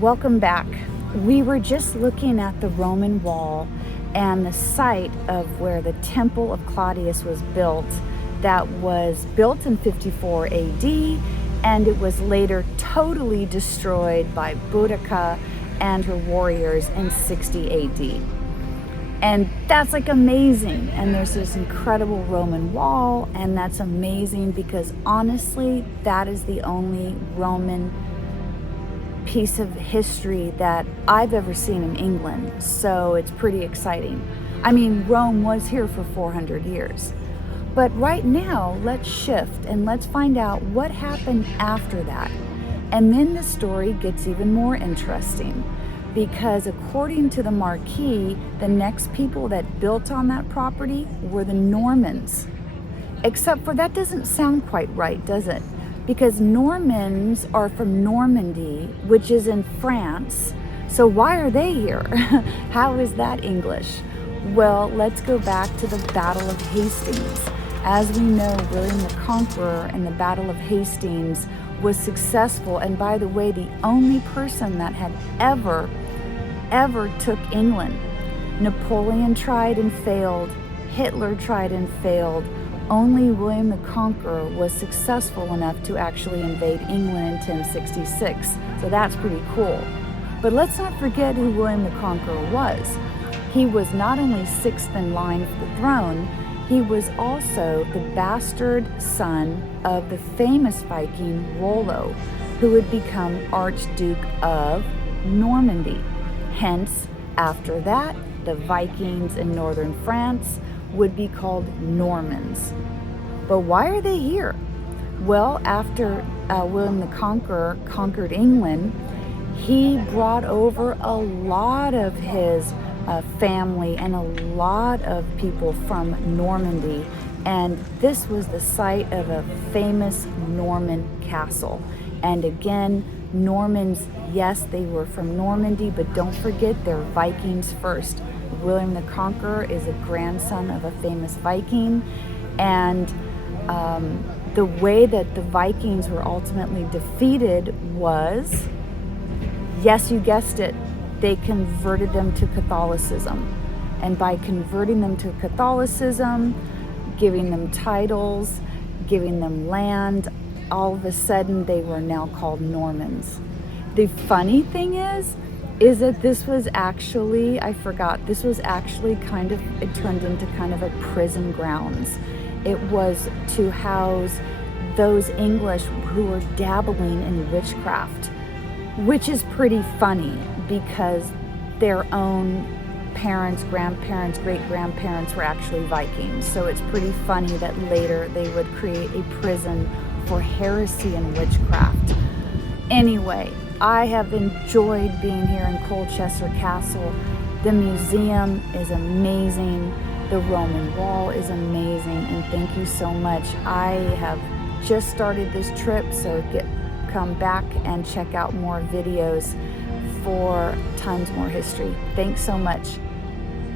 Welcome back. We were just looking at the Roman wall and the site of where the Temple of Claudius was built, that was built in 54 AD, and it was later totally destroyed by Boudica and her warriors in 60 AD. And that's like amazing. And there's this incredible Roman wall, and that's amazing because honestly, that is the only Roman piece of history that I've ever seen in England. So it's pretty exciting. I mean, Rome was here for 400 years. But right now, let's shift and let's find out what happened after that. And then the story gets even more interesting, because according to the Marquis, the next people that built on that property were the Normans. Except for that doesn't sound quite right, does it? Because Normans are from Normandy, which is in France. So why are they here? How is that English? Well, let's go back to the Battle of Hastings. As we know, William the Conqueror in the Battle of Hastings was successful, and by the way, the only person that had ever took England. Napoleon tried and failed. Hitler tried and failed. Only William the Conqueror was successful enough to actually invade England in 1066. So that's pretty cool. But let's not forget who William the Conqueror was. He was not only sixth in line for the throne, he was also the bastard son of the famous Viking Rollo, who would become Archduke of Normandy. Hence, after that, the Vikings in northern France would be called Normans. But why are they here? Well, after William the Conqueror conquered England, he brought over a lot of his family and a lot of people from Normandy, and this was the site of a famous Norman castle. And again, Normans, yes, they were from Normandy, but don't forget they're Vikings first. William the Conqueror is a grandson of a famous Viking, and the way that the Vikings were ultimately defeated was, yes, you guessed it, they converted them to Catholicism. And by converting them to Catholicism, giving them titles, giving them land, all of a sudden they were now called Normans. The funny thing is that this was actually, this was actually it turned into kind of a prison grounds. It was to house those English who were dabbling in witchcraft, which is pretty funny because their own parents, grandparents, great-grandparents were actually Vikings. So it's pretty funny that later they would create a prison for heresy and witchcraft. Anyway, I have enjoyed being here in Colchester Castle. The museum is amazing. The Roman wall is amazing. And thank you so much. I have just started this trip, so come back and check out more videos for tons more history. Thanks so much.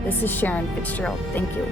This is Sharon Fitzgerald. Thank you.